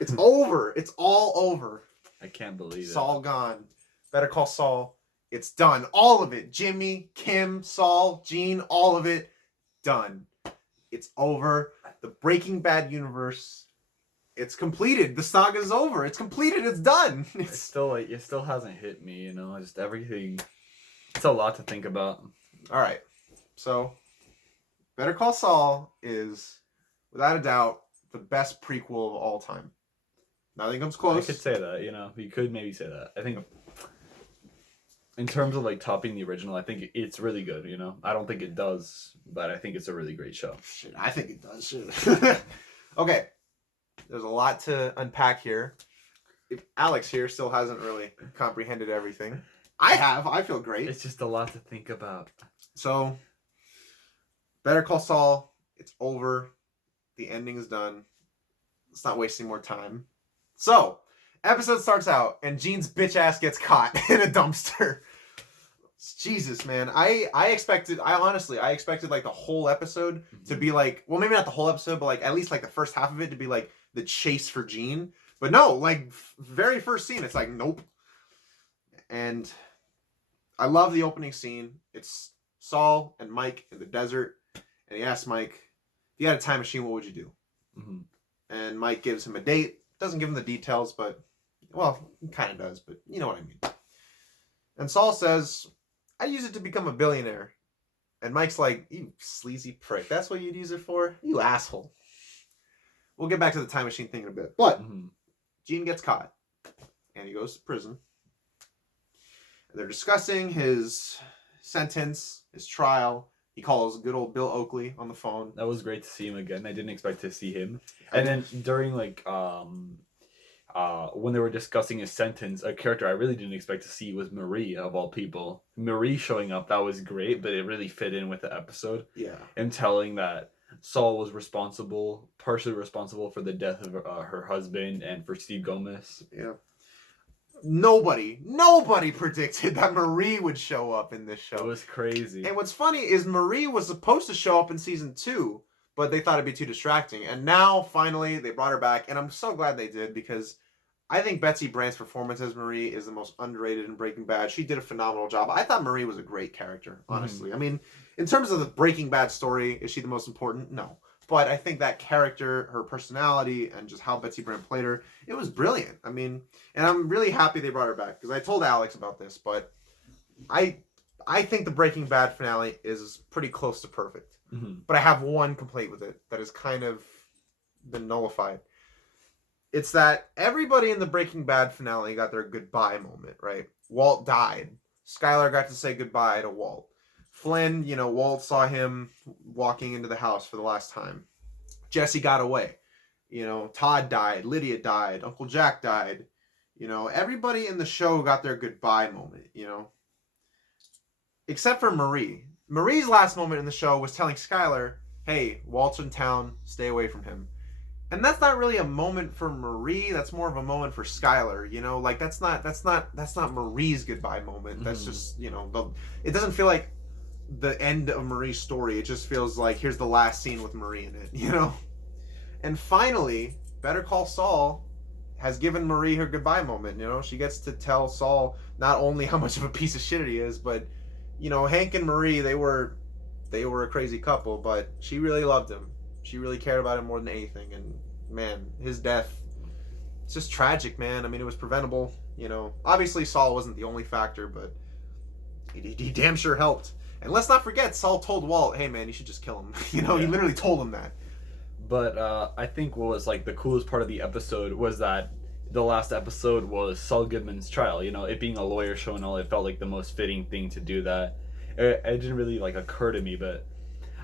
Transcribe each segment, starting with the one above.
It's over. It's all over. I can't believe it. Saul gone. Better Call Saul. It's done. All of it. Jimmy, Kim, Saul, Gene, all of it. Done. It's over. The Breaking Bad universe. It's completed. The saga is over. It's completed. It's done. It still hasn't hit me, you know, just everything. It's a lot to think about. All right. So, Better Call Saul is, without a doubt, the best prequel of all time. Nothing comes close. I could say that, you know. You could maybe say that. I think in terms of like topping the original, I think it's really good, you know. I don't think it does, but I think it's a really great show. Shit, I think it does. Shit. Okay. There's a lot to unpack here. If Alex here still hasn't really comprehended everything. I have. I feel great. It's just a lot to think about. So, Better Call Saul, it's over. The ending is done. Let's not waste any more time. So, episode starts out, and Gene's bitch ass gets caught in a dumpster. Jesus, man. I expected like the whole episode to be like, well, maybe not the whole episode, but like at least like the first half of it to be like the chase for Gene. But no, like very first scene, it's like, nope. And I love the opening scene. It's Saul and Mike in the desert, and he asks Mike, if you had a time machine, what would you do? Mm-hmm. And Mike gives him a date. Doesn't give him the details, but, well, he kind of does, but you know what I mean. And Saul says, I use it to become a billionaire. And Mike's like, you sleazy prick. That's what you'd use it for? You asshole. We'll get back to the time machine thing in a bit. But Gene gets caught, and he goes to prison. And they're discussing his sentence, his trial. He calls good old Bill Oakley on the phone. That was great to see him again. I didn't expect to see him. And then during like when they were discussing his sentence, a character I really didn't expect to see was Marie, of all people. Marie showing up, that was great, but it really fit in with the episode. Yeah. And telling that Saul was partially responsible for the death of her husband and for Steve Gomez. Yeah. Nobody predicted that Marie would show up in this show. It was crazy. And what's funny is Marie was supposed to show up in season 2, but they thought it'd be too distracting. And now, finally, they brought her back. And I'm so glad they did, because I think Betsy Brandt's performance as Marie is the most underrated in Breaking Bad. She did a phenomenal job. I thought Marie was a great character, honestly. I mean, in terms of the Breaking Bad story, is she the most important? No. But I think that character, her personality, and just how Betsy Brandt played her, it was brilliant. I mean, and I'm really happy they brought her back, because I told Alex about this, but I think the Breaking Bad finale is pretty close to perfect. But I have one complaint with it that has kind of been nullified. It's that everybody in the Breaking Bad finale got their goodbye moment, right? Walt died. Skylar got to say goodbye to Walt. Flynn, Walt saw him walking into the house for the last time. Jesse got away. Todd died. Lydia died. Uncle Jack died. Everybody in the show got their goodbye moment, Except for Marie. Marie's last moment in the show was telling Skylar, hey, Walt's in town, stay away from him. And that's not really a moment for Marie, that's more of a moment for Skylar, like that's not Marie's goodbye moment. That's just, it doesn't feel like the end of Marie's story. It just feels like here's the last scene with Marie in it, And finally, Better Call Saul has given Marie her goodbye moment. She gets to tell Saul not only how much of a piece of shit he is, but Hank and Marie, they were a crazy couple, but she really loved him. She really cared about him more than anything. And man, his death, it's just tragic, man. I mean, it was preventable. Obviously Saul wasn't the only factor, but he damn sure helped. And let's not forget, Saul told Walt, hey man, you should just kill him. He literally told him that. But I think what was like the coolest part of the episode was that the last episode was Saul Goodman's trial. It being a lawyer show and all, it felt like the most fitting thing to do that. It didn't really like occur to me, but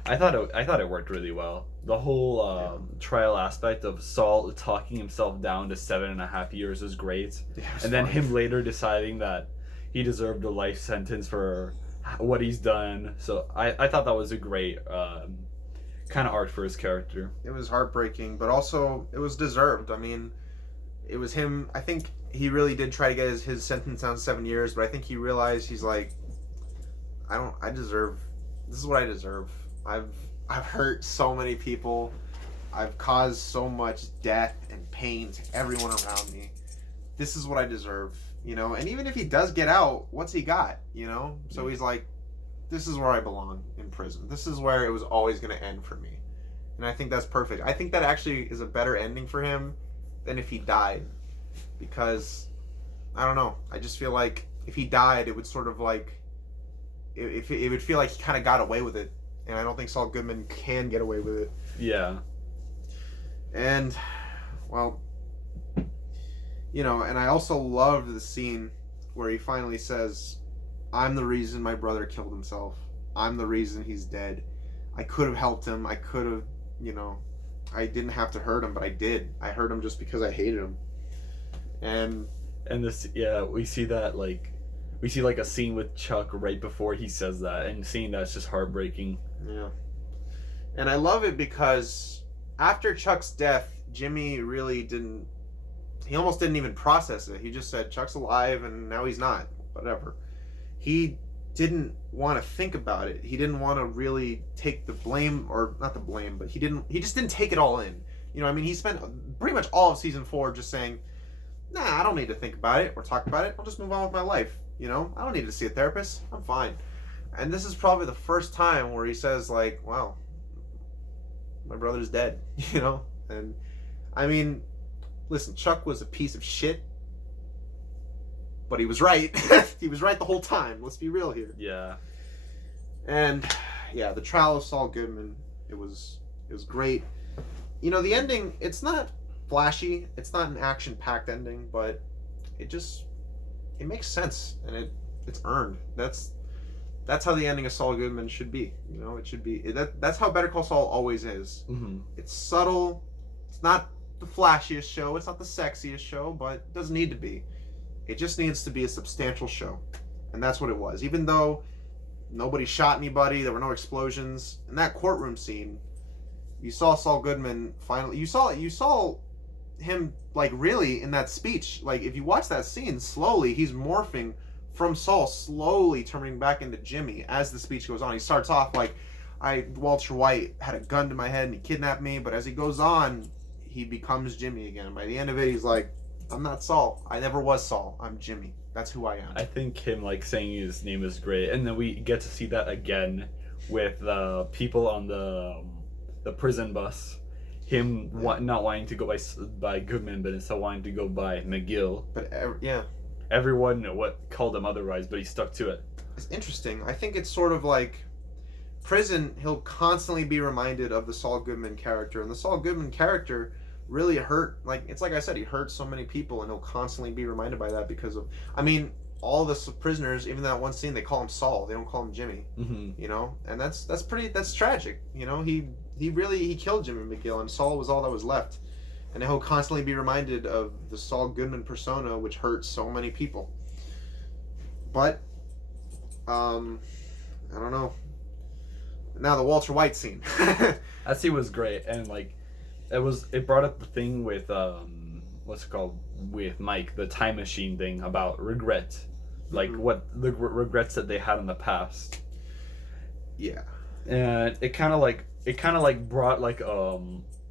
I thought it worked really well. The whole trial aspect of Saul talking himself down to 7.5 years was great. Yeah, and then him later deciding that he deserved a life sentence for what he's done. So I thought that was a great kind of arc for his character. It was heartbreaking, but also it was deserved. I mean, it was him. I think he really did try to get his sentence down 7 years, but I think he realized he's like, this is what I deserve. I've hurt so many people. I've caused so much death and pain to everyone around me. This is what I deserve, you know? And even if he does get out, what's he got, you know? So he's like, this is where I belong, in prison. This is where it was always going to end for me. And I think that's perfect. I think that actually is a better ending for him than if he died. Because, I don't know, I just feel like if he died, it would sort of like, it would feel like he kind of got away with it. And I don't think Saul Goodman can get away with it. Yeah. And, well, you know, and I also loved the scene where he finally says, I'm the reason my brother killed himself. I'm the reason he's dead. I could have helped him. I could have, you know, I didn't have to hurt him, but I did. I hurt him just because I hated him. And this, yeah, we see that, like, we see like a scene with Chuck right before he says that, and seeing that's just heartbreaking. Yeah. And I love it because after Chuck's death, Jimmy really didn't, he almost didn't even process it. He just said, Chuck's alive and now he's not. Whatever. He didn't want to think about it. He didn't want to really take the blame, or not the blame, but he just didn't take it all in. You know, I mean, he spent pretty much all of season 4 just saying, nah, I don't need to think about it or talk about it. I'll just move on with my life. You know, I don't need to see a therapist. I'm fine. And this is probably the first time where he says, like, wow, my brother's dead, you know? And, I mean, listen, Chuck was a piece of shit, but he was right. He was right the whole time. Let's be real here. Yeah. And, yeah, the trial of Saul Goodman, it was great. You know, the ending, it's not flashy. It's not an action-packed ending, but it makes sense, and it's earned. That's how the ending of Saul Goodman should be. You know, it should be that's how Better Call Saul always is. Mm-hmm. It's subtle. It's not the flashiest show. It's not the sexiest show, but it doesn't need to be. It just needs to be a substantial show, and that's what it was. Even though nobody shot anybody, there were no explosions. In that courtroom scene, you saw Saul Goodman finally. You saw him, like, really in that speech. Like, if you watch that scene slowly, he's morphing from Saul, slowly turning back into Jimmy as the speech goes on. He starts off like, Walter White had a gun to my head and he kidnapped me, but as he goes on, he becomes Jimmy again. And by the end of it, he's like, I'm not Saul. I never was Saul. I'm Jimmy. That's who I am. I think him, like, saying his name is great, and then we get to see that again with the people on the prison bus. Him not wanting to go by Goodman, but instead wanting to go by McGill. But yeah, everyone called him otherwise, but he stuck to it. It's interesting. I think it's sort of like prison. He'll constantly be reminded of the Saul Goodman character, and the Saul Goodman character really hurt. Like, it's like I said, he hurt so many people, and he'll constantly be reminded by that because of. I mean, all the prisoners, even that one scene, they call him Saul. They don't call him Jimmy. Mm-hmm. You know, and that's tragic. You know, he killed Jimmy McGill, and Saul was all that was left. And he'll constantly be reminded of the Saul Goodman persona, which hurt so many people. But, I don't know. Now the Walter White scene. That scene was great, and, like, it brought up the thing with what's it called, with Mike, the time machine thing about regret, like, Mm-hmm. what the regrets that they had in the past. Yeah. And it kind of like brought, like, a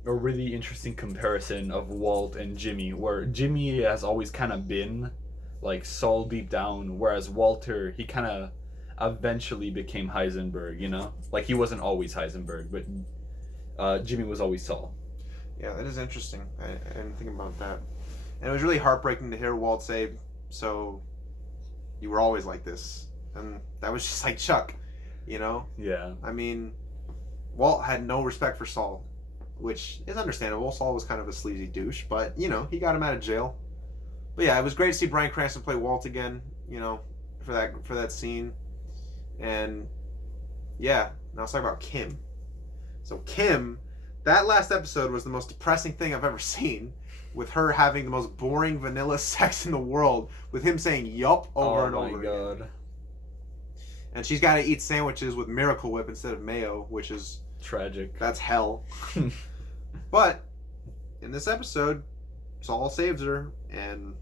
really interesting comparison of Walt and Jimmy, where Jimmy has always kind of been like Saul deep down, whereas Walter, he kind of eventually became Heisenberg, you know? Like, he wasn't always Heisenberg, but Jimmy was always Saul. Yeah, that is interesting. I didn't think about that. And it was really heartbreaking to hear Walt say, so you were always like this. And that was just like Chuck, you know? Yeah. I mean, Walt had no respect for Saul, which is understandable. Saul was kind of a sleazy douche, but, you know, he got him out of jail. But yeah, it was great to see Bryan Cranston play Walt again, you know, for that scene. And yeah, now let's talk about Kim. So Kim, that last episode was the most depressing thing I've ever seen, with her having the most boring vanilla sex in the world, with him saying yup over and over again. Oh my god. And she's got to eat sandwiches with Miracle Whip instead of mayo, which is tragic. That's hell. But in this episode, Saul saves her, and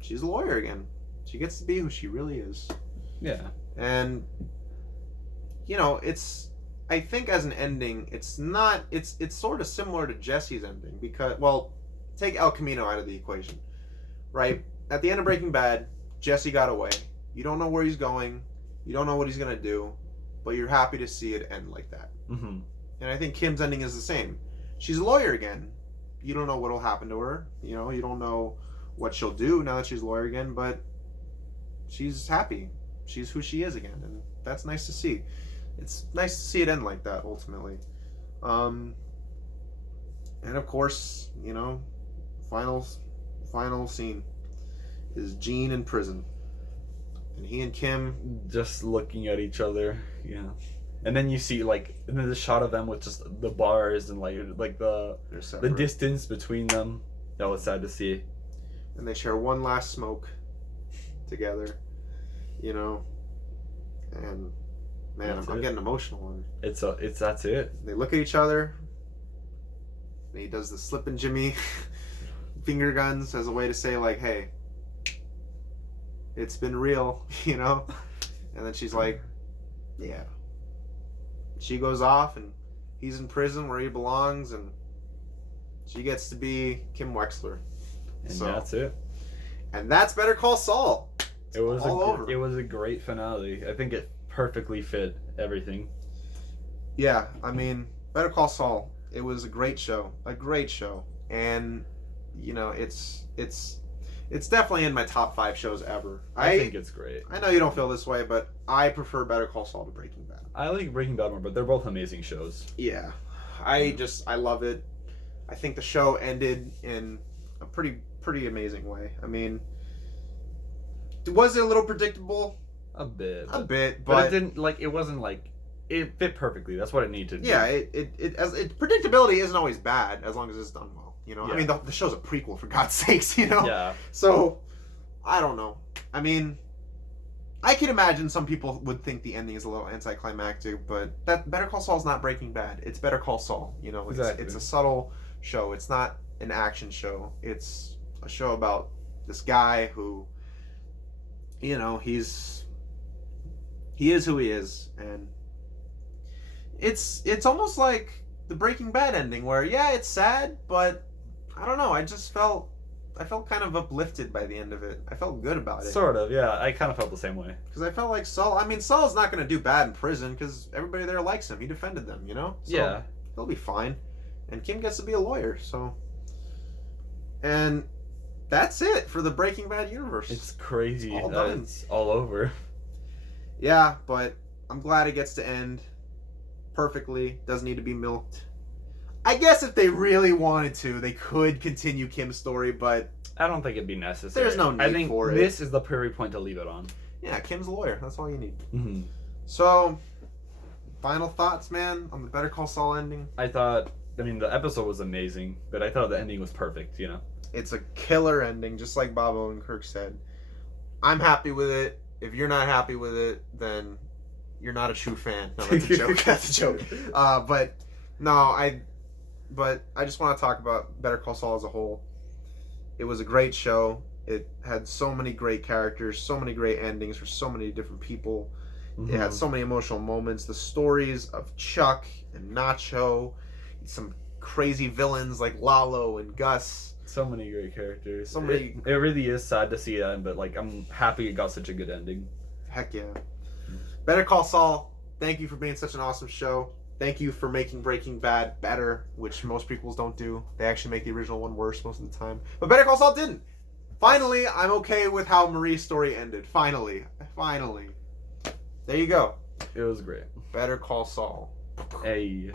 she's a lawyer again. She gets to be who she really is. Yeah. And, you know, it's I think as an ending, it's not. It's sort of similar to Jesse's ending because, well, take El Camino out of the equation, right? At the end of Breaking Bad, Jesse got away. You don't know where he's going. You don't know what he's gonna do, but you're happy to see it end like that. Mm-hmm. And I think Kim's ending is the same. She's a lawyer again. You don't know what'll happen to her. You know, you don't know what she'll do now that she's a lawyer again, but she's happy. She's who she is again, and that's nice to see. It's nice to see it end like that, ultimately. And of course, you know, final scene is Gene in prison, and he and Kim just looking at each other, yeah. And then you see and then the shot of them with just the bars and the distance between them. That was sad to see. And they share one last smoke together, you know. And man, I'm getting emotional. And that's it. They look at each other. And he does the slipping Jimmy finger guns as a way to say like, "Hey, it's been real," you know. And then she's like, "Yeah." She goes off, and he's in prison where he belongs, and she gets to be Kim Wexler. And that's it. And that's Better Call Saul. It was a great finale. I think it perfectly fit everything. Yeah, I mean, Better Call Saul. It was a great show, and you know, it's definitely in my top 5 shows ever. I think it's great. I know you don't feel this way, but I prefer Better Call Saul to Breaking Bad. I like Breaking Bad more, but they're both amazing shows. Yeah, I love it. I think the show ended in a pretty amazing way. I mean, was it a little predictable? A bit, but it didn't it wasn't it fit perfectly. That's what it needed to do. Yeah, predictability isn't always bad as long as it's done well. You know, yeah. I mean, the show's a prequel, for God's sakes. You know. Yeah. So, I don't know. I mean, I can imagine some people would think the ending is a little anticlimactic, but that Better Call Saul's not Breaking Bad. It's Better Call Saul. You know, it's a subtle show. It's not an action show. It's a show about this guy who, you know, he is who he is, and it's almost like the Breaking Bad ending, where yeah, it's sad, but I don't know. I felt kind of uplifted by the end of it. I felt good about it. Sort of, yeah. I kind of felt the same way. Because I felt like Saul. I mean, Saul's not going to do bad in prison because everybody there likes him. He defended them, you know. So yeah, he'll be fine. And Kim gets to be a lawyer, so. And that's it for the Breaking Bad universe. It's crazy. It's all done. It's all over. Yeah, but I'm glad it gets to end perfectly. Doesn't need to be milked. I guess if they really wanted to, they could continue Kim's story, but I don't think it'd be necessary. There's no need for it. This is the perfect point to leave it on. Yeah, Kim's a lawyer. That's all you need. Mm-hmm. So, final thoughts, man, on the Better Call Saul ending? The episode was amazing, but I thought the ending was perfect, you know? It's a killer ending, just like Bob Odenkirk said. I'm happy with it. If you're not happy with it, then you're not a true fan. No, that's a joke. That's a joke. But I just want to talk about Better Call Saul as a whole. It was a great show. It had so many great characters, so many great endings for so many different people. Mm-hmm. It had so many emotional moments. The stories of Chuck and Nacho, some crazy villains like Lalo and Gus. So many great characters. It really is sad to see that, but I'm happy it got such a good ending. Heck yeah. Better Call Saul, thank you for being such an awesome show. Thank you for making Breaking Bad better, which most prequels don't do. They actually make the original one worse most of the time. But Better Call Saul didn't. Finally, I'm okay with how Marie's story ended. Finally. There you go. It was great. Better Call Saul. Hey.